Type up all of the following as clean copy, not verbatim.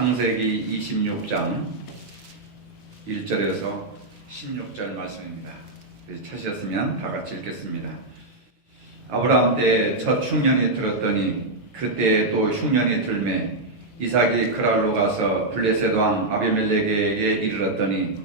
창세기 26장 1절에서 16절 말씀입니다. 찾으셨으면 다 같이 읽겠습니다. 아브라함 때 첫 흉년이 들었더니 그때 또 흉년이 들매 이삭이 그랄로 가서 블레셋 왕 아비멜렉에게 이르렀더니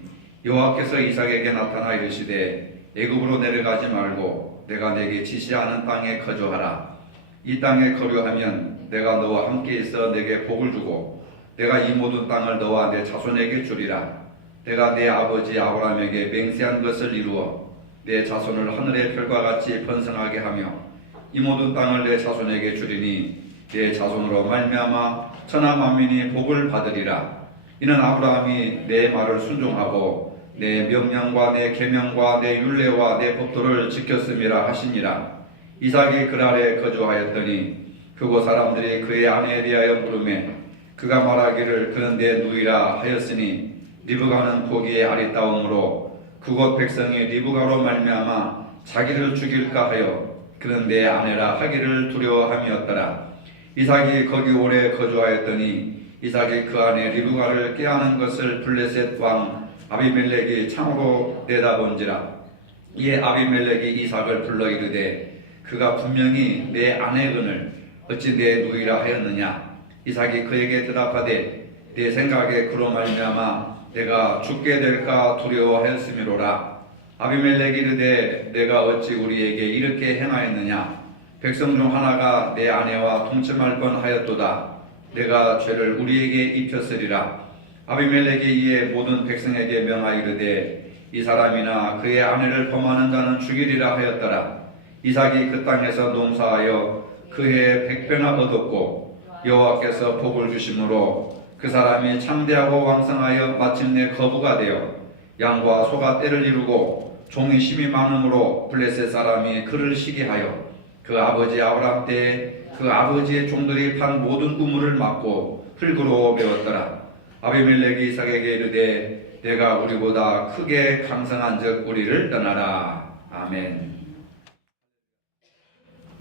여호와께서 이삭에게 나타나 이르시되 애굽으로 내려가지 말고 내가 내게 지시하는 땅에 거주하라. 이 땅에 거류하면 내가 너와 함께 있어 내게 복을 주고 내가 이 모든 땅을 너와 내 자손에게 주리라. 내가 내 아버지 아브라함에게 맹세한 것을 이루어 내 자손을 하늘의 별과 같이 번성하게 하며 이 모든 땅을 내 자손에게 주리니 내 자손으로 말미암아 천하 만민이 복을 받으리라. 이는 아브라함이 내 말을 순종하고 내 명령과 내 계명과 내 율례와 내 법도를 지켰음이라 하시니라. 이삭이 그랄에 거주하였더니 그곳 사람들이 그의 아내에 대하여 물으매 그가 말하기를 그는 내 누이라 하였으니 리브가는 보기에 아리따움으로 그곳 백성이 리브가로 말미암아 자기를 죽일까 하여 그는 내 아내라 하기를 두려워함이었더라. 이삭이 거기 오래 거주하였더니 이삭이 그 아내 리브가를 꾀하는 것을 블레셋 왕 아비멜렉이 창으로 내다본지라. 이에 아비멜렉이 이삭을 불러 이르되 그가 분명히 내 아내거늘 어찌 내 누이라 하였느냐. 이삭이 그에게 대답하되 내 생각에 그로 말미암아 내가 죽게 될까 두려워하였음이로라. 아비멜렉이 이르되 내가 어찌 우리에게 이렇게 행하였느냐. 백성 중 하나가 내 아내와 동침할 뻔하였도다. 내가 죄를 우리에게 입혔으리라. 아비멜렉이 이에 모든 백성에게 명하이르되 이 사람이나 그의 아내를 범하는 자는 죽이리라 하였더라. 이삭이 그 땅에서 농사하여 그해 100배나 얻었고 여호와께서 복을 주심으로 그 사람이 창대하고 왕성하여 마침내 거부가 되어 양과 소가 떼를 이루고 종이 심이 많음으로 블레셋 사람이 그를 시기하여 그 아버지 아브라함 때에 그 아버지의 종들이 판 모든 우물을 막고 흙으로 메웠더라. 아비멜렉이 이삭에게 이르되 내가 우리보다 크게 강성한즉 우리를 떠나라. 아멘.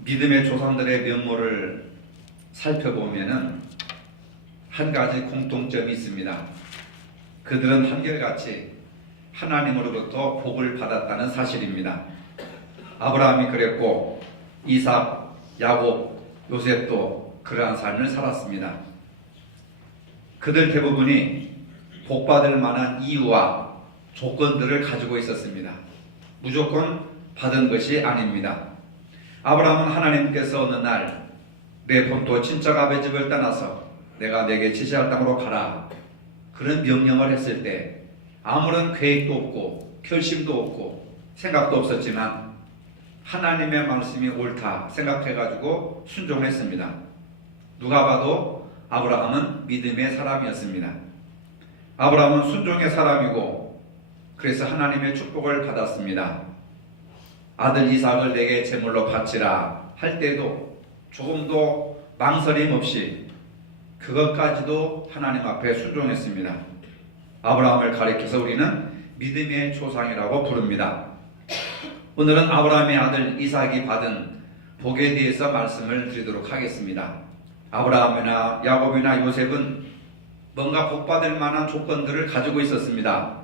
믿음의 조상들의 면모를 살펴보면은 한 가지 공통점이 있습니다. 그들은 한결같이 하나님으로부터 복을 받았다는 사실입니다. 아브라함이 그랬고 이삭, 야곱, 요셉도 그러한 삶을 살았습니다. 그들 대부분이 복받을 만한 이유와 조건들을 가지고 있었습니다. 무조건 받은 것이 아닙니다. 아브라함은 하나님께서 어느 날 내 본토 친척 아베 집을 떠나서 내가 내게 지시할 땅으로 가라 그런 명령을 했을 때 아무런 계획도 없고 결심도 없고 생각도 없었지만 하나님의 말씀이 옳다 생각해가지고 순종했습니다. 누가 봐도 아브라함은 믿음의 사람이었습니다. 아브라함은 순종의 사람이고 그래서 하나님의 축복을 받았습니다. 아들 이삭을 내게 제물로 바치라 할 때도 조금도 망설임 없이 그것까지도 하나님 앞에 순종했습니다. 아브라함을 가리켜서 우리는 믿음의 조상이라고 부릅니다. 오늘은 아브라함의 아들 이삭이 받은 복에 대해서 말씀을 드리도록 하겠습니다. 아브라함이나 야곱이나 요셉은 뭔가 복받을 만한 조건들을 가지고 있었습니다.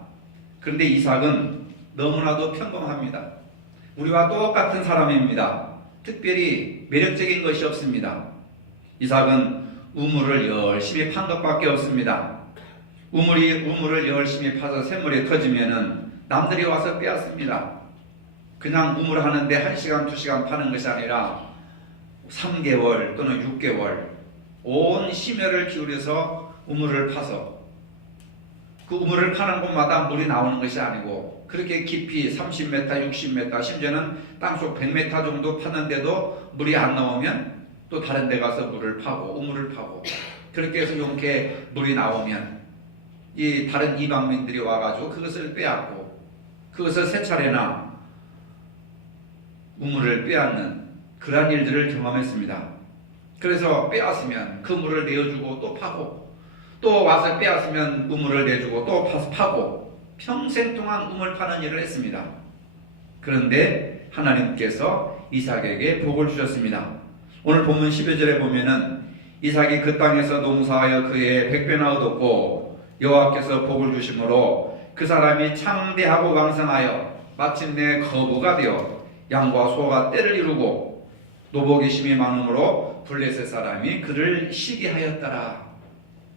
그런데 이삭은 너무나도 평범합니다. 우리와 똑같은 사람입니다. 특별히 매력적인 것이 없습니다. 이삭은 우물을 열심히 판 것밖에 없습니다. 우물을 열심히 파서 샘물이 터지면은 남들이 와서 빼앗습니다. 그냥 우물 하는데 1시간, 2시간 파는 것이 아니라 3개월 또는 6개월 온 심혈을 기울여서 우물을 파서 그 우물을 파는 곳마다 물이 나오는 것이 아니고 그렇게 깊이 30m, 60m 심지어는 땅속 100m 정도 파는데도 물이 안 나오면 또 다른 데 가서 물을 파고 우물을 파고 그렇게 해서 이렇게 물이 나오면 이 다른 이방민들이 와가지고 그것을 빼앗고 그것을 세 차례나 우물을 빼앗는 그러한 일들을 경험했습니다. 그래서 빼앗으면 그 물을 내어주고 또 파고 또 와서 빼앗으면 우물을 내주고 또 파고 평생 동안 우물 파는 일을 했습니다. 그런데 하나님께서 이삭에게 복을 주셨습니다. 오늘 본문 12절에 보면은 이삭이 그 땅에서 농사하여 그의 100배나 얻었고 여호와께서 복을 주심으로 그 사람이 창대하고 왕성하여 마침내 거부가 되어 양과 소가 떼를 이루고 노복이 심히 많으므로 블레셋 사람이 그를 시기하였더라.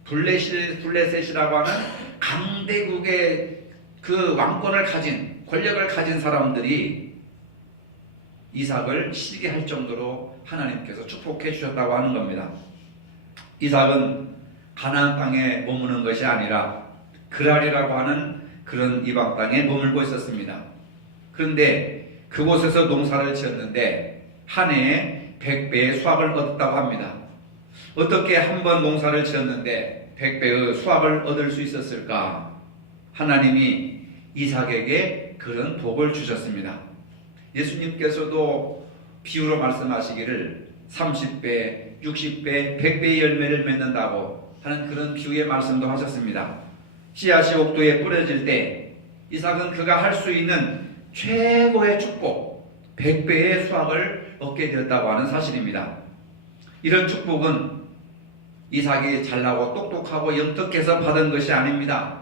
블레셋이라고 하는 강대국의 그 왕권을 가진, 권력을 가진 사람들이 이삭을 시기할 정도로 하나님께서 축복해 주셨다고 하는 겁니다. 이삭은 가나안 땅에 머무는 것이 아니라 그랄이라고 하는 그런 이방 땅에 머물고 있었습니다. 그런데 그곳에서 농사를 지었는데 한 해에 100배의 수확을 얻었다고 합니다. 어떻게 한 번 농사를 지었는데 100배의 수확을 얻을 수 있었을까? 하나님이 이삭에게 그런 복을 주셨습니다. 예수님께서도 비유로 말씀하시기를 30배, 60배, 100배의 열매를 맺는다고 하는 그런 비유의 말씀도 하셨습니다. 씨앗이 옥토에 뿌려질 때 이삭은 그가 할 수 있는 최고의 축복, 100배의 수확을 얻게 되었다고 하는 사실입니다. 이런 축복은 이삭이 잘나고 똑똑하고 영특해서 받은 것이 아닙니다.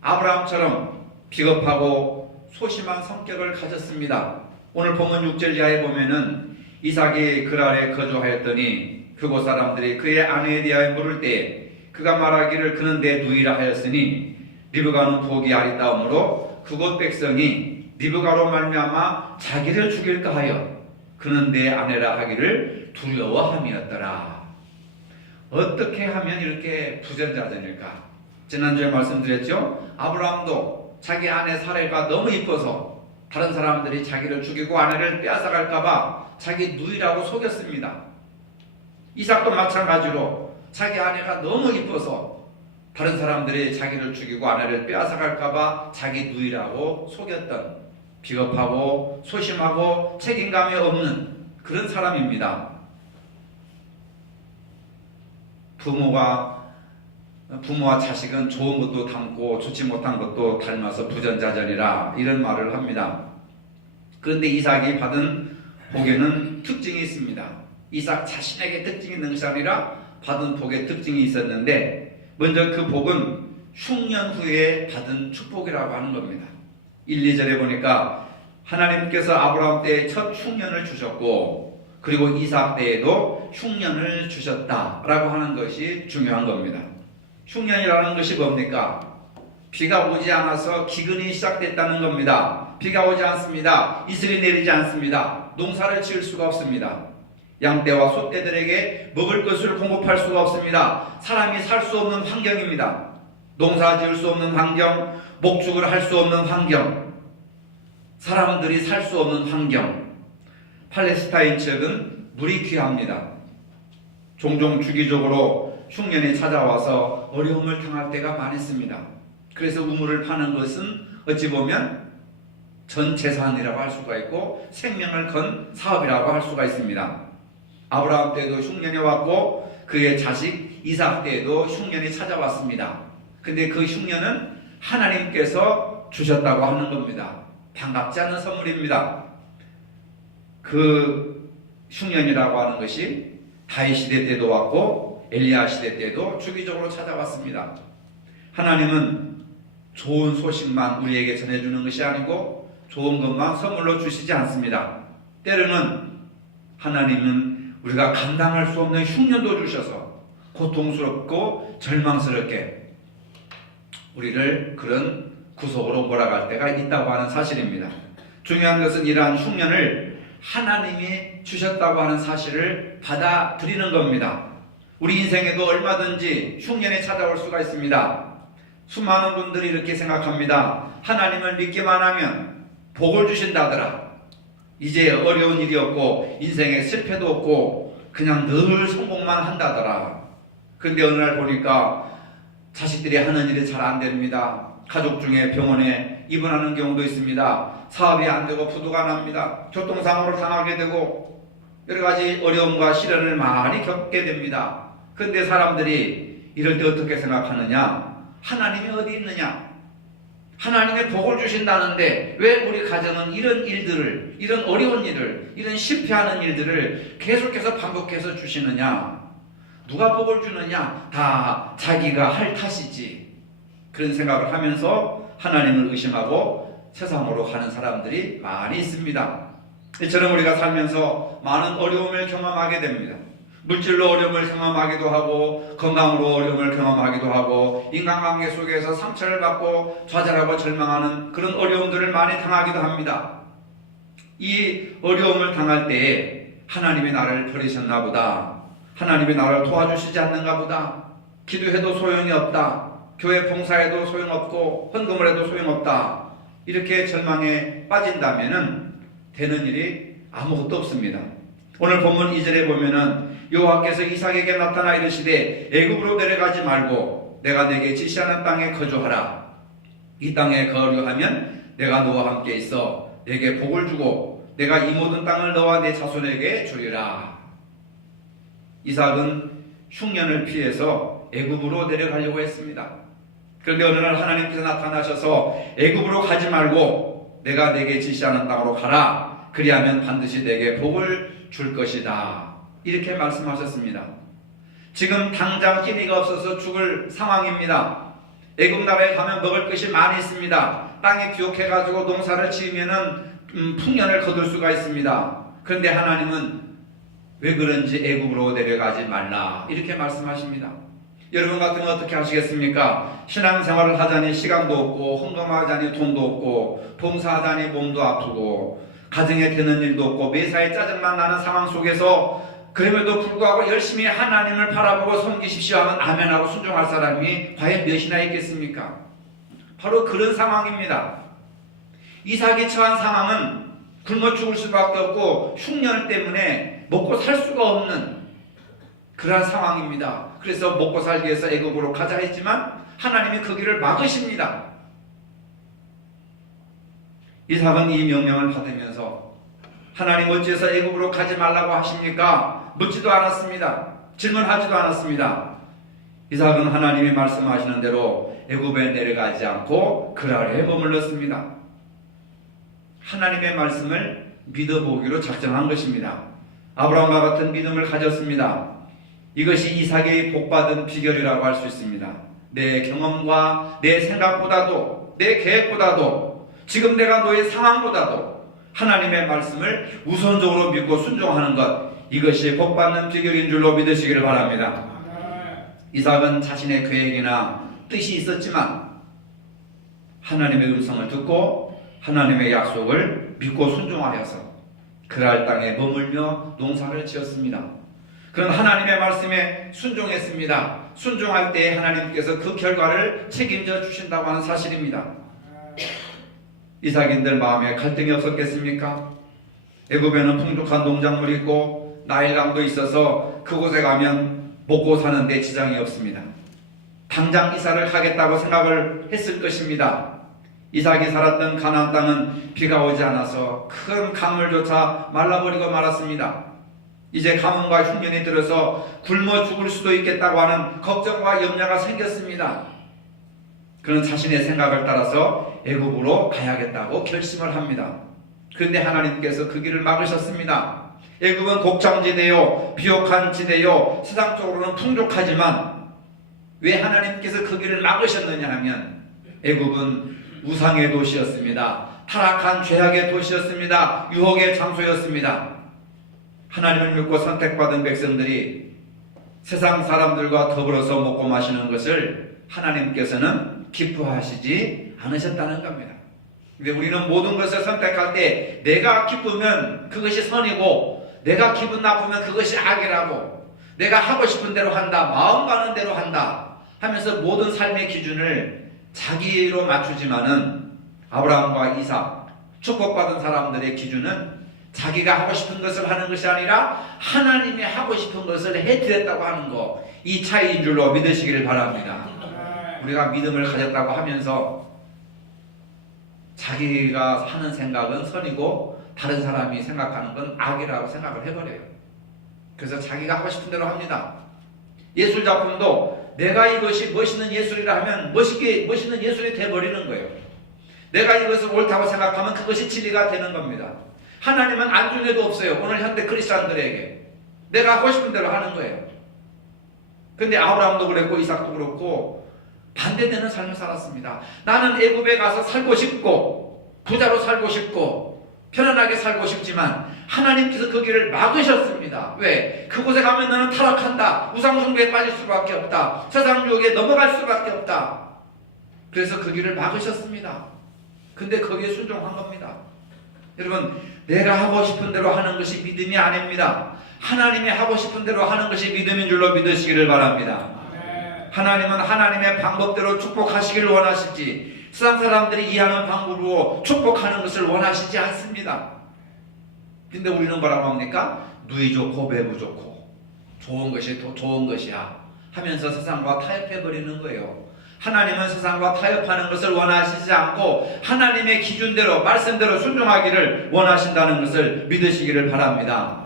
아브라함처럼 비겁하고 소심한 성격을 가졌습니다. 오늘 본문 6절 이하에 보면은 이삭이 그랄에 거주하였더니 그곳 사람들이 그의 아내에 대하여 물을 때 그가 말하기를 그는 내 누이라 하였으니 리브가는 복이 아리따움으로 그곳 백성이 리브가로 말미암아 자기를 죽일까 하여 그는 내 아내라 하기를 두려워함이었더라. 어떻게 하면 이렇게 부전자전일까? 지난주에 말씀드렸죠. 아브라함도 자기 아내 사레가 너무 이뻐서 다른 사람들이 자기를 죽이고 아내를 빼앗아갈까봐 자기 누이라고 속였습니다. 이삭도 마찬가지로 자기 아내가 너무 이뻐서 다른 사람들이 자기를 죽이고 아내를 빼앗아갈까봐 자기 누이라고 속였던 비겁하고 소심하고 책임감이 없는 그런 사람입니다. 부모와 자식은 좋은 것도 닮고 좋지 못한 것도 닮아서 부전자전이라 이런 말을 합니다. 그런데 이삭이 받은 복에는 특징이 있습니다. 이삭 자신에게 특징이 있는 것이 아니라 받은 복에 특징이 있었는데 먼저 그 복은 흉년 후에 받은 축복이라고 하는 겁니다. 1, 2절에 보니까 하나님께서 아브라함 때에 첫 흉년을 주셨고 그리고 이삭 때에도 흉년을 주셨다라고 하는 것이 중요한 겁니다. 흉년이라는 것이 뭡니까? 비가 오지 않아서 기근이 시작됐다는 겁니다. 비가 오지 않습니다. 이슬이 내리지 않습니다. 농사를 지을 수가 없습니다. 양떼와 소떼들에게 먹을 것을 공급할 수가 없습니다. 사람이 살 수 없는 환경입니다. 농사 지을 수 없는 환경, 목축을 할 수 없는 환경, 사람들이 살 수 없는 환경. 팔레스타인 지역은 물이 귀합니다. 종종 주기적으로 흉년이 찾아와서 어려움을 당할 때가 많습니다. 그래서 우물을 파는 것은 어찌 보면 전 재산이라고 할 수가 있고 생명을 건 사업이라고 할 수가 있습니다. 아브라함 때도 흉년이 왔고 그의 자식 이삭 때에도 흉년이 찾아왔습니다. 근데 그 흉년은 하나님께서 주셨다고 하는 겁니다. 반갑지 않은 선물입니다. 그 흉년이라고 하는 것이 다윗 시대 때도 왔고 엘리야 시대 때도 주기적으로 찾아왔습니다. 하나님은 좋은 소식만 우리에게 전해주는 것이 아니고 좋은 것만 선물로 주시지 않습니다. 때로는 하나님은 우리가 감당할 수 없는 흉년도 주셔서 고통스럽고 절망스럽게 우리를 그런 구속으로 몰아갈 때가 있다고 하는 사실입니다. 중요한 것은 이러한 흉년을 하나님이 주셨다고 하는 사실을 받아들이는 겁니다. 우리 인생에도 얼마든지 흉년이 찾아올 수가 있습니다. 수많은 분들이 이렇게 생각합니다. 하나님을 믿기만 하면 복을 주신다더라. 이제 어려운 일이 없고 인생에 실패도 없고 그냥 늘 성공만 한다더라. 그런데 어느 날 보니까 자식들이 하는 일이 잘 안 됩니다. 가족 중에 병원에 입원하는 경우도 있습니다. 사업이 안 되고 부도가 납니다. 교통사고를 당하게 되고 여러 가지 어려움과 시련을 많이 겪게 됩니다. 그런데 사람들이 이럴 때 어떻게 생각하느냐? 하나님이 어디 있느냐? 하나님의 복을 주신다는데 왜 우리 가정은 이런 일들을, 이런 어려운 일을, 이런 실패하는 일들을 계속해서 반복해서 주시느냐? 누가 복을 주느냐? 다 자기가 할 탓이지. 그런 생각을 하면서 하나님을 의심하고 세상으로 가는 사람들이 많이 있습니다. 이처럼 우리가 살면서 많은 어려움을 경험하게 됩니다. 물질로 어려움을 경험하기도 하고, 건강으로 어려움을 경험하기도 하고, 인간관계 속에서 상처를 받고 좌절하고 절망하는 그런 어려움들을 많이 당하기도 합니다. 이 어려움을 당할 때에 하나님이 나를 버리셨나 보다, 하나님이 나를 도와주시지 않는가 보다, 기도해도 소용이 없다, 교회 봉사해도 소용없고 헌금을 해도 소용없다, 이렇게 절망에 빠진다면 되는 일이 아무것도 없습니다. 오늘 본문 2절에 보면은 여호와께서 이삭에게 나타나 이르시되 애굽으로 내려가지 말고 내가 내게 지시하는 땅에 거주하라. 이 땅에 거류하면 내가 너와 함께 있어 내게 복을 주고 내가 이 모든 땅을 너와 내 자손에게 주리라. 이삭은 흉년을 피해서 애굽으로 내려가려고 했습니다. 그런데 어느 날 하나님께서 나타나셔서 애굽으로 가지 말고 내가 내게 지시하는 땅으로 가라. 그리하면 반드시 내게 복을 줄 것이다. 이렇게 말씀하셨습니다. 지금 당장 끼니가 없어서 죽을 상황입니다. 애굽 나라에 가면 먹을 것이 많이 있습니다. 땅이 비옥해가지고 농사를 지으면은 풍년을 거둘 수가 있습니다. 그런데 하나님은 왜 그런지 애굽으로 내려가지 말라 이렇게 말씀하십니다. 여러분 같으면 어떻게 하시겠습니까? 신앙생활을 하자니 시간도 없고, 헌금하자니 돈도 없고, 봉사하자니 몸도 아프고, 가정에 되는 일도 없고, 매사에 짜증만 나는 상황 속에서 그럼에도 불구하고 열심히 하나님을 바라보고 섬기십시오 하면 아멘하고 순종할 사람이 과연 몇이나 있겠습니까? 바로 그런 상황입니다. 이삭이 처한 상황은 굶어 죽을 수밖에 없고 흉년 때문에 먹고 살 수가 없는 그러한 상황입니다. 그래서 먹고 살기 위해서 애굽으로 가자 했지만 하나님이 그 길을 막으십니다. 이삭은 이 명령을 받으면서 하나님 어찌해서 애굽으로 가지 말라고 하십니까? 묻지도 않았습니다. 질문하지도 않았습니다. 이삭은 하나님이 말씀하시는 대로 애굽에 내려가지 않고 그랄에 머물렀습니다. 하나님의 말씀을 믿어보기로 작정한 것입니다. 아브라함과 같은 믿음을 가졌습니다. 이것이 이삭이 복받은 비결이라고 할 수 있습니다. 내 경험과 내 생각보다도, 내 계획보다도, 지금 내가 너의 상황보다도 하나님의 말씀을 우선적으로 믿고 순종하는 것, 이것이 복받는 비결인 줄로 믿으시기를 바랍니다. 이삭은 자신의 계획이나 뜻이 있었지만 하나님의 음성을 듣고 하나님의 약속을 믿고 순종하여서 그랄 땅에 머물며 농사를 지었습니다. 그런 하나님의 말씀에 순종했습니다. 순종할 때 하나님께서 그 결과를 책임져 주신다고 하는 사실입니다. 이삭인들 마음에 갈등이 없었겠습니까? 애굽에는 풍족한 농작물이 있고 나일강도 있어서 그곳에 가면 먹고 사는데 지장이 없습니다. 당장 이삭을 하겠다고 생각을 했을 것입니다. 이삭이 살았던 가나안 땅은 비가 오지 않아서 큰 강물조차 말라버리고 말았습니다. 이제 가뭄과 흉년이 들어서 굶어 죽을 수도 있겠다고 하는 걱정과 염려가 생겼습니다. 그는 자신의 생각을 따라서 애굽으로 가야겠다고 결심을 합니다. 그런데 하나님께서 그 길을 막으셨습니다. 애굽은 곡창지대요, 비옥한 지대요, 세상적으로는 풍족하지만 왜 하나님께서 그 길을 막으셨느냐 하면 애굽은 우상의 도시였습니다. 타락한 죄악의 도시였습니다. 유혹의 장소였습니다. 하나님을 믿고 선택받은 백성들이 세상 사람들과 더불어서 먹고 마시는 것을 하나님께서는 기뻐하시지 않으셨다는 겁니다. 근데 우리는 모든 것을 선택할 때 내가 기쁘면 그것이 선이고 내가 기분 나쁘면 그것이 악이라고, 내가 하고 싶은 대로 한다, 마음 가는 대로 한다 하면서 모든 삶의 기준을 자기로 맞추지만은 아브라함과 이삭, 축복받은 사람들의 기준은 자기가 하고 싶은 것을 하는 것이 아니라 하나님이 하고 싶은 것을 해드렸다고 하는 것, 이 차이인 줄로 믿으시기를 바랍니다. 우리가 믿음을 가졌다고 하면서 자기가 하는 생각은 선이고 다른 사람이 생각하는 건 악이라고 생각을 해버려요. 그래서 자기가 하고 싶은 대로 합니다. 예술작품도 내가 이것이 멋있는 예술이라 하면 멋있는 예술이 돼버리는 거예요. 내가 이것을 옳다고 생각하면 그것이 진리가 되는 겁니다. 하나님은 안중에도 없어요. 오늘 현대 크리스찬들에게 내가 하고 싶은 대로 하는 거예요. 근데 아브라함도 그랬고 이삭도 그렇고 반대되는 삶을 살았습니다. 나는 애굽에 가서 살고 싶고 부자로 살고 싶고 편안하게 살고 싶지만 하나님께서 그 길을 막으셨습니다. 왜? 그곳에 가면 너는 타락한다. 우상숭배에 빠질 수밖에 없다. 세상 유혹에 넘어갈 수밖에 없다. 그래서 그 길을 막으셨습니다. 근데 거기에 순종한 겁니다. 여러분, 내가 하고 싶은 대로 하는 것이 믿음이 아닙니다. 하나님이 하고 싶은 대로 하는 것이 믿음인 줄로 믿으시기를 바랍니다. 하나님은 하나님의 방법대로 축복하시기를 원하시지 세상 사람들이 이해하는 방법으로 축복하는 것을 원하시지 않습니다. 근데 우리는 뭐라고 합니까? 누이 좋고 배부 좋고 좋은 것이 더 좋은 것이야 하면서 세상과 타협해버리는 거예요. 하나님은 세상과 타협하는 것을 원하시지 않고 하나님의 기준대로 말씀대로 순종하기를 원하신다는 것을 믿으시기를 바랍니다.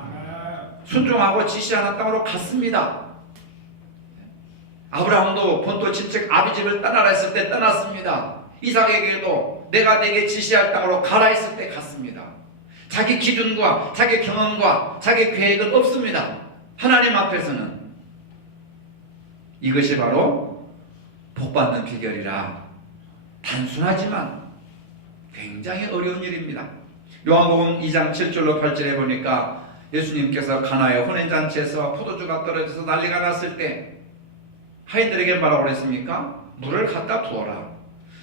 순종하고 지시하는 땅으로 갔습니다. 아브라함도 본토 친척 아비집을 떠나라 했을 때 떠났습니다. 이삭에게도 내가 내게 지시할 땅으로 가라 했을 때 갔습니다. 자기 기준과 자기 경험과 자기 계획은 없습니다. 하나님 앞에서는. 이것이 바로 복받는 비결이라 단순하지만 굉장히 어려운 일입니다. 요한복음 2장 7절로 8절에 보니까 예수님께서 가나의 혼인잔치에서 포도주가 떨어져서 난리가 났을 때 하인들에게 뭐라고 그랬습니까? 물을 갖다 부어라.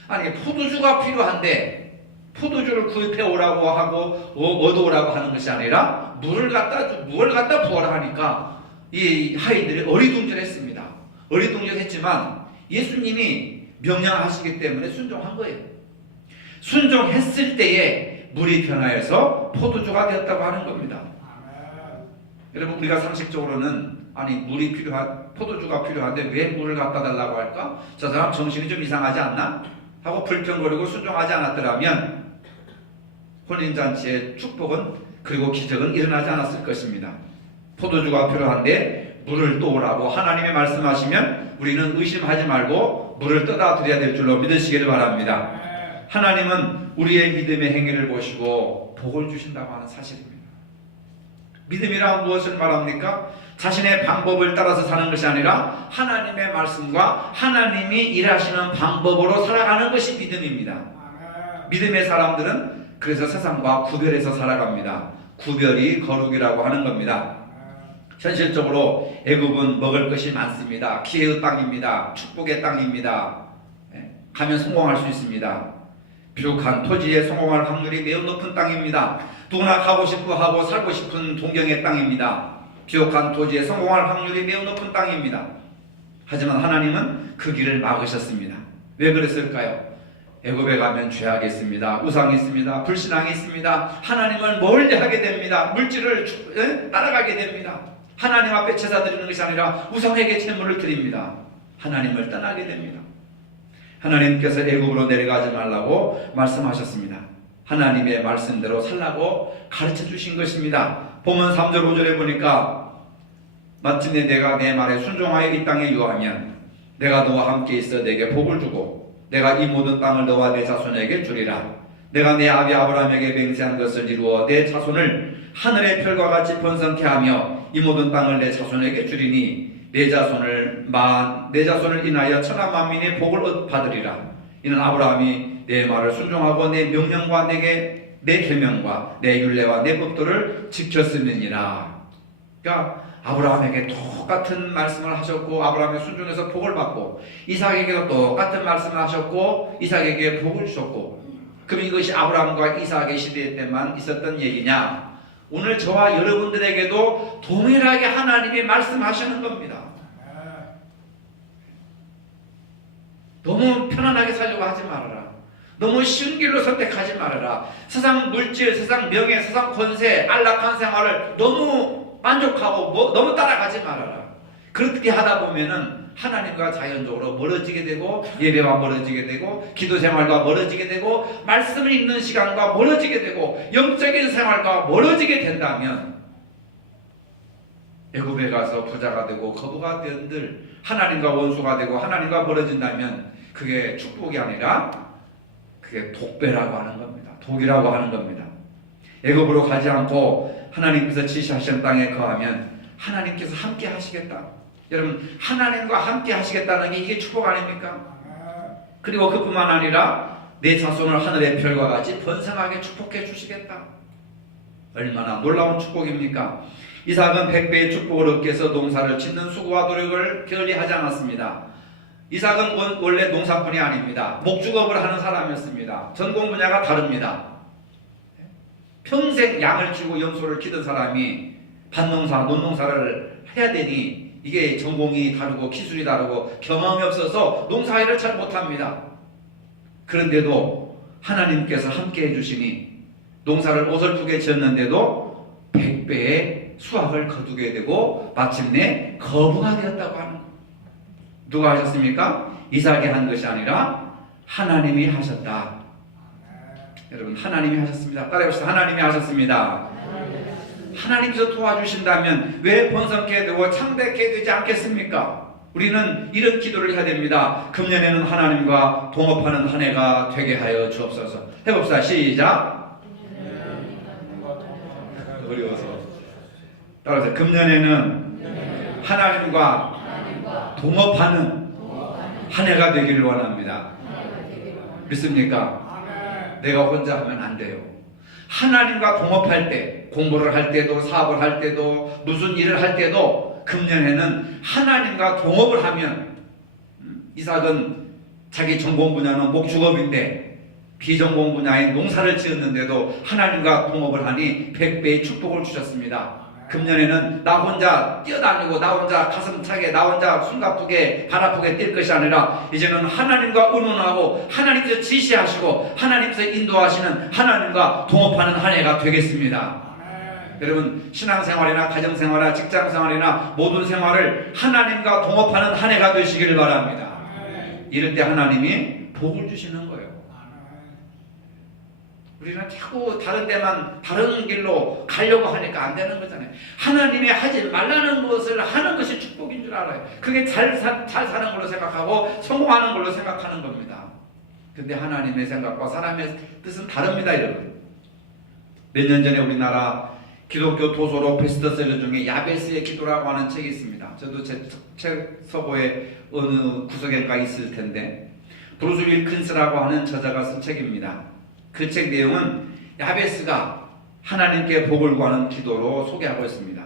아니 포도주가 필요한데 포도주를 구입해 오라고 하고 얻어오라고 하는 것이 아니라 물을 갖다 부어라 하니까 이 하인들이 어리둥절했습니다. 어리둥절했지만 예수님이 명령하시기 때문에 순종한 거예요. 순종했을 때에 물이 변화해서 포도주가 되었다고 하는 겁니다. 여러분, 우리가 상식적으로는 아니 포도주가 필요한데 왜 물을 갖다 달라고 할까? 저 사람 정신이 좀 이상하지 않나? 하고 불평거리고 순종하지 않았더라면 혼인잔치의 축복은 그리고 기적은 일어나지 않았을 것입니다. 포도주가 필요한데 물을 떠오라고 하나님이 말씀하시면 우리는 의심하지 말고 물을 떠다 드려야 될 줄로 믿으시기를 바랍니다. 하나님은 우리의 믿음의 행위를 보시고 복을 주신다고 하는 사실입니다. 믿음이란 무엇을 말합니까? 자신의 방법을 따라서 사는 것이 아니라 하나님의 말씀과 하나님이 일하시는 방법으로 살아가는 것이 믿음입니다. 믿음의 사람들은 그래서 세상과 구별해서 살아갑니다. 구별이 거룩이라고 하는 겁니다. 현실적으로 애굽은 먹을 것이 많습니다. 기회의 땅입니다. 축복의 땅입니다. 가면 성공할 수 있습니다. 비옥한 토지에 성공할 확률이 매우 높은 땅입니다. 누구나 가고 싶어 하고 살고 싶은 동경의 땅입니다. 비옥한 토지에 성공할 확률이 매우 높은 땅입니다. 하지만 하나님은 그 길을 막으셨습니다. 왜 그랬을까요? 애굽에 가면 죄악이 있습니다. 우상이 있습니다. 불신앙이 있습니다. 하나님을 멀리하게 됩니다. 물질을 따라가게 됩니다. 하나님 앞에 제사 드리는 것이 아니라 우상에게 제물을 드립니다. 하나님을 떠나게 됩니다. 하나님께서 애굽으로 내려가지 말라고 말씀하셨습니다. 하나님의 말씀대로 살라고 가르쳐 주신 것입니다. 보면 3절 5절에 보니까 마침내 내가 내 말에 순종하여 이 땅에 유하면 내가 너와 함께 있어 내게 복을 주고 내가 이 모든 땅을 너와 내 자손에게 주리라. 내가 내 아비 아브라함에게 맹세한 것을 이루어 내 자손을 하늘의 별과 같이 번성케 하며 이 모든 땅을 내 자손에게 주리니 내 자손을 인하여 천하 만민의 복을 받으리라. 이는 아브라함이 내 말을 순종하고 내 명령과 내 계명과 내 율례와 내 법도를 지켰음이니라. 그러니까 아브라함에게 똑같은 말씀을 하셨고 아브라함의 순종에서 복을 받고 이삭에게도 똑같은 말씀을 하셨고 이삭에게 복을 주셨고, 그럼 이것이 아브라함과 이삭의 시대 때만 있었던 얘기냐? 오늘 저와 여러분들에게도 동일하게 하나님이 말씀하시는 겁니다. 너무 편안하게 살려고 하지 말아라. 너무 쉬운 길로 선택하지 말아라. 세상 물질, 세상 명예, 세상 권세, 안락한 생활을 너무 만족하고 너무 따라가지 말아라. 그렇게 하다 보면은 하나님과 자연적으로 멀어지게 되고 예배와 멀어지게 되고 기도 생활과 멀어지게 되고 말씀을 읽는 시간과 멀어지게 되고 영적인 생활과 멀어지게 된다면 애굽에 가서 부자가 되고 거부가 된들 하나님과 원수가 되고 하나님과 멀어진다면 그게 축복이 아니라 그게 독배라고 하는 겁니다. 독이라고 하는 겁니다. 애굽으로 가지 않고 하나님께서 지시하신 땅에 거하면 하나님께서 함께 하시겠다. 여러분, 하나님과 함께 하시겠다는 게 이게 축복 아닙니까? 그리고 그뿐만 아니라 내 자손을 하늘의 별과 같이 번성하게 축복해 주시겠다. 얼마나 놀라운 축복입니까? 이삭은 100배의 축복을 얻기 위해서 농사를 짓는 수고와 노력을 게을리하지 않았습니다. 이삭은 원래 농사꾼이 아닙니다. 목축업을 하는 사람이었습니다. 전공 분야가 다릅니다. 평생 양을 키우고 염소를 키던 사람이 밭농사, 논농사를 해야 되니 이게 전공이 다르고 기술이 다르고 경험이 없어서 농사일을 잘 못합니다. 그런데도 하나님께서 함께 해주시니 농사를 어설프게 지었는데도 100배의 수확을 거두게 되고 마침내 거부가 되었다고 하는 거예요. 누가 하셨습니까? 이삭이 한 것이 아니라 하나님이 하셨다. 여러분, 하나님이 하셨습니다. 따라해봅시다. 하나님이 하셨습니다. 하나님께서 도와주신다면 왜 번성케 되고 창대케 되지 않겠습니까? 우리는 이런 기도를 해야 됩니다. 금년에는 하나님과 동업하는 한 해가 되게 하여 주옵소서. 해봅시다. 시작. 어려워서 따라서 금년에는 하나님과 동업하는 한 해가 되기를 원합니다. 믿습니까? 내가 혼자 하면 안 돼요. 하나님과 동업할 때, 공부를 할 때도, 사업을 할 때도, 무슨 일을 할 때도 금년에는 하나님과 동업을 하면, 이삭은 자기 전공 분야는 목축업인데 비전공 분야인 농사를 지었는데도 하나님과 동업을 하니 100배의 축복을 주셨습니다. 금년에는 나 혼자 뛰어다니고 나 혼자 가슴 차게 나 혼자 숨가쁘게 발 아프게 뛸 것이 아니라 이제는 하나님과 의논하고 하나님께서 지시하시고 하나님께서 인도하시는 하나님과 동업하는 한 해가 되겠습니다. 여러분, 신앙생활이나 가정생활이나 직장생활이나 모든 생활을 하나님과 동업하는 한 해가 되시기를 바랍니다. 이럴 때 하나님이 복을 주시는 거예요. 우리는 자꾸 다른 데만 다른 길로 가려고 하니까 안 되는 거잖아요. 하나님이 하지 말라는 것을 하는 것이 축복인 줄 알아요. 그게 잘 사는 걸로 생각하고 성공하는 걸로 생각하는 겁니다. 근데 하나님의 생각과 사람의 뜻은 다릅니다, 여러분. 몇 년 전에 우리나라 기독교 도서로 베스트셀러 중에 야베스의 기도라고 하는 책이 있습니다. 저도 제 책 서고에 어느 구석에가 있을 텐데 브루스 윌킨스라고 하는 저자가 쓴 책입니다. 그 책 내용은 야베스가 하나님께 복을 구하는 기도로 소개하고 있습니다.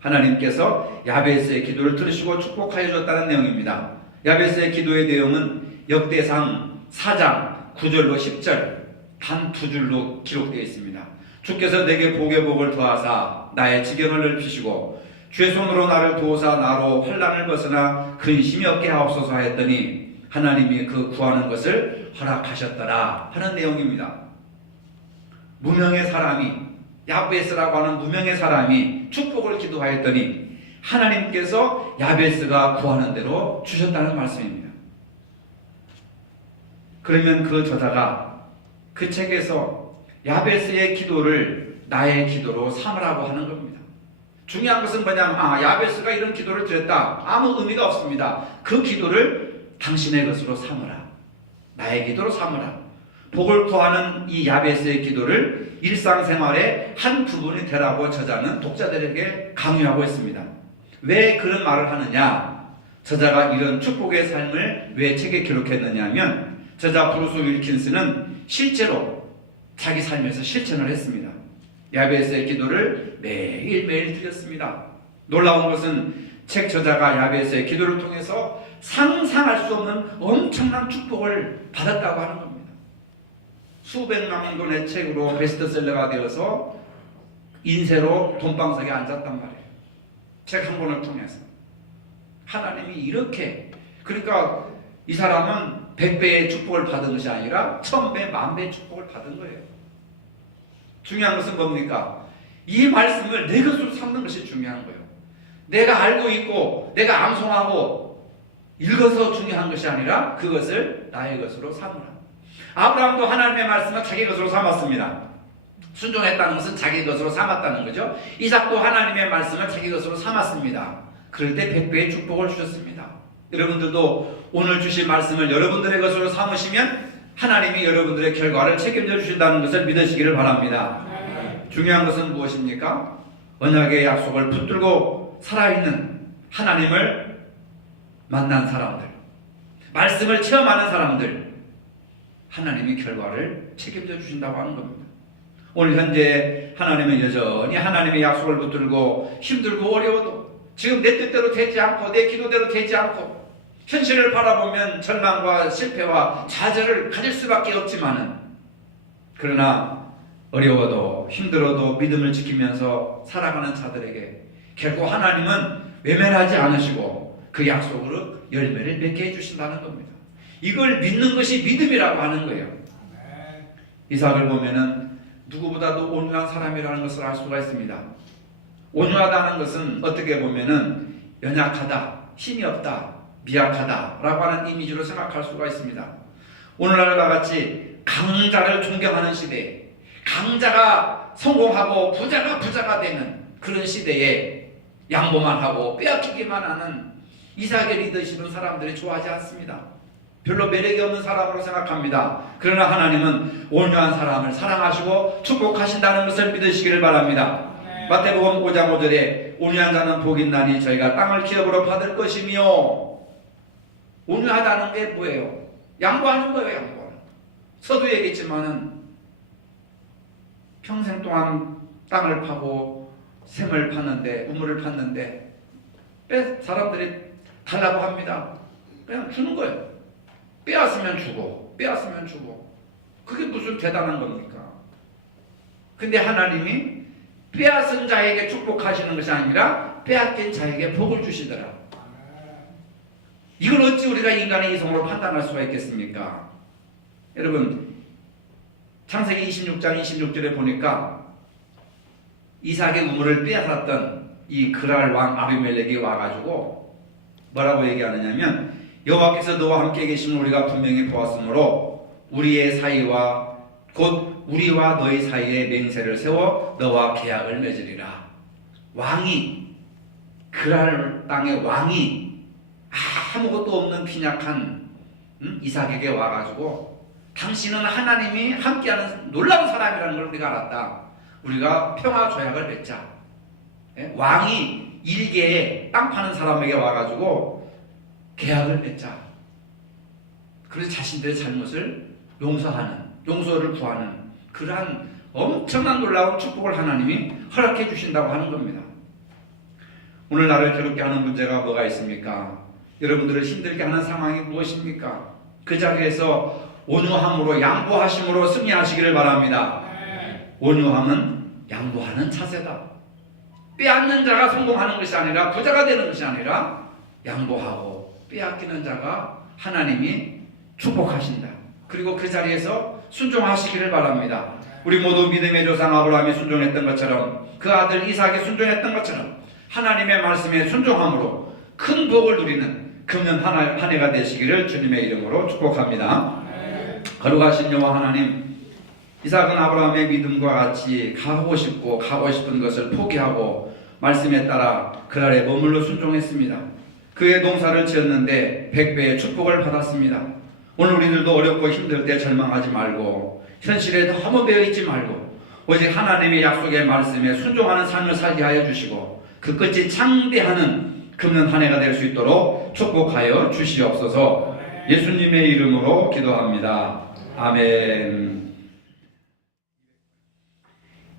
하나님께서 야베스의 기도를 들으시고 축복하여 줬다는 내용입니다. 야베스의 기도의 내용은 역대상 4장 9절로 10절 단 2줄로 기록되어 있습니다. 주께서 내게 복의 복을 더하사 나의 지경을 넓히시고 주의 손으로 나를 도우사 나로 환난을 벗어나 근심이 없게 하옵소서 하였더니 하나님이 그 구하는 것을 허락하셨더라 하는 내용입니다. 무명의 사람이, 야베스라고 하는 무명의 사람이 축복을 기도하였더니 하나님께서 야베스가 구하는 대로 주셨다는 말씀입니다. 그러면 그 저자가 그 책에서 야베스의 기도를 나의 기도로 삼으라고 하는 겁니다. 중요한 것은 뭐냐면 야베스가 이런 기도를 드렸다. 아무 의미가 없습니다. 그 기도를 당신의 것으로 삼으라. 나의 기도로 삼으라. 복을 구하는 이 야베스의 기도를 일상생활의 한 부분이 되라고 저자는 독자들에게 강요하고 있습니다. 왜 그런 말을 하느냐? 저자가 이런 축복의 삶을 왜 책에 기록했느냐 하면 저자 브루스 윌킨스는 실제로 자기 삶에서 실천을 했습니다. 야베스의 기도를 매일매일 드렸습니다. 놀라운 것은 책 저자가 야베스의 기도를 통해서 상상할 수 없는 엄청난 축복을 받았다고 하는 겁니다. 수백만 권의 책으로 베스트셀러가 되어서 인쇄로 돈방석에 앉았단 말이에요. 책 한 권을 통해서. 하나님이 이렇게, 그러니까 이 사람은 100배의 축복을 받은 것이 아니라 1000배, 10,000배의 축복을 받은 거예요. 중요한 것은 뭡니까? 이 말씀을 내 것으로 삼는 것이 중요한 거예요. 내가 알고 있고 내가 암송하고 읽어서 중요한 것이 아니라 그것을 나의 것으로 삼으라. 아브라함도 하나님의 말씀을 자기 것으로 삼았습니다. 순종했다는 것은 자기 것으로 삼았다는 거죠. 이삭도 하나님의 말씀을 자기 것으로 삼았습니다. 그럴 때 100배의 축복을 주셨습니다. 여러분들도 오늘 주신 말씀을 여러분들의 것으로 삼으시면 하나님이 여러분들의 결과를 책임져 주신다는 것을 믿으시기를 바랍니다. 중요한 것은 무엇입니까? 언약의 약속을 붙들고 살아있는 하나님을 만난 사람들, 말씀을 체험하는 사람들, 하나님이 결과를 책임져 주신다고 하는 겁니다. 오늘 현재 하나님은 여전히 하나님의 약속을 붙들고 힘들고 어려워도 지금 내 뜻대로 되지 않고 내 기도대로 되지 않고 현실을 바라보면 절망과 실패와 좌절을 가질 수밖에 없지만은, 그러나 어려워도 힘들어도 믿음을 지키면서 살아가는 자들에게 결국 하나님은 외면하지 않으시고 그 약속으로 열매를 맺게 해주신다는 겁니다. 이걸 믿는 것이 믿음이라고 하는 거예요. 이삭을 보면은 누구보다도 온유한 사람이라는 것을 알 수가 있습니다. 온유하다는 것은 어떻게 보면은 연약하다, 힘이 없다, 미약하다 라고 하는 이미지로 생각할 수가 있습니다. 오늘날과 같이 강자를 존경하는 시대에, 강자가 성공하고 부자가 되는 그런 시대에 양보만 하고 빼앗기기만 하는 이삭의 리더십은 사람들이 좋아하지 않습니다. 별로 매력이 없는 사람으로 생각합니다. 그러나 하나님은 온유한 사람을 사랑하시고 축복하신다는 것을 믿으시기를 바랍니다. 마태복음 5장 5절에 온유한 자는 복이 있나니 저희가 땅을 기업으로 받을 것이며, 온유하다는 게 뭐예요? 양보하는 거예요. 양보. 서도 얘기했지만은 평생 동안 땅을 파고 샘을 팠는데, 우물을 팠는데 사람들이 달라고 합니다. 그냥 주는 거예요. 빼앗으면 주고 빼앗으면 주고. 그게 무슨 대단한 겁니까? 근데 하나님이 빼앗은 자에게 축복하시는 것이 아니라 빼앗긴 자에게 복을 주시더라. 이걸 어찌 우리가 인간의 이성으로 판단할 수가 있겠습니까? 여러분, 창세기 26장 26절에 보니까 이삭의 우물을 빼앗았던 이 그랄 왕 아비멜렉이 와가지고 뭐라고 얘기하느냐면, 여호와께서 너와 함께 계심을 우리가 분명히 보았으므로 우리의 사이와 곧 우리와 너희 사이에 맹세를 세워 너와 계약을 맺으리라. 왕이, 그랄 땅의 왕이 아무것도 없는 빈약한 이삭에게 와가지고 당신은 하나님이 함께하는 놀라운 사람이라는 걸 우리가 알았다. 우리가 평화 조약을 맺자. 왕이 일개에 땅 파는 사람에게 와가지고 계약을 맺자. 그래서 자신들의 잘못을 용서를 구하는 그러한 엄청난 놀라운 축복을 하나님이 허락해 주신다고 하는 겁니다. 오늘 나를 괴롭게 하는 문제가 뭐가 있습니까? 여러분들을 힘들게 하는 상황이 무엇입니까? 그 자리에서 온유함으로 양보하심으로 승리하시기를 바랍니다. 온유함은 양보하는 자세다. 빼앗는 자가 성공하는 것이 아니라, 부자가 되는 것이 아니라 양보하고 빼앗기는 자가 하나님이 축복하신다. 그리고 그 자리에서 순종하시기를 바랍니다. 우리 모두 믿음의 조상 아브라함이 순종했던 것처럼, 그 아들 이삭이 순종했던 것처럼 하나님의 말씀에 순종함으로 큰 복을 누리는 금년 한 해가 되시기를 주님의 이름으로 축복합니다. 거룩하신 여호와 하나님, 이삭은 아브라함의 믿음과 같이 가고 싶은 것을 포기하고 말씀에 따라 그날에 머물러 순종했습니다. 그의 농사를 지었는데 100배의 축복을 받았습니다. 오늘 우리들도 어렵고 힘들 때 절망하지 말고, 현실에 너무 매여 있지 말고, 오직 하나님의 약속의 말씀에 순종하는 삶을 살게 하여 주시고 그 끝이 창대하는 금년 한 해가 될 수 있도록 축복하여 주시옵소서. 예수님의 이름으로 기도합니다. 아멘.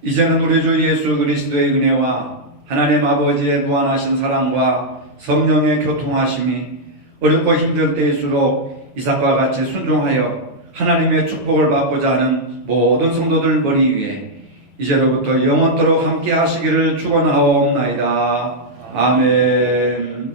이제는 우리 주 예수 그리스도의 은혜와 하나님 아버지의 무한하신 사랑과 성령의 교통하심이 어렵고 힘들 때일수록 이삭과 같이 순종하여 하나님의 축복을 받고자 하는 모든 성도들 머리 위에 이제로부터 영원토록 함께 하시기를 축원하옵나이다. 아멘.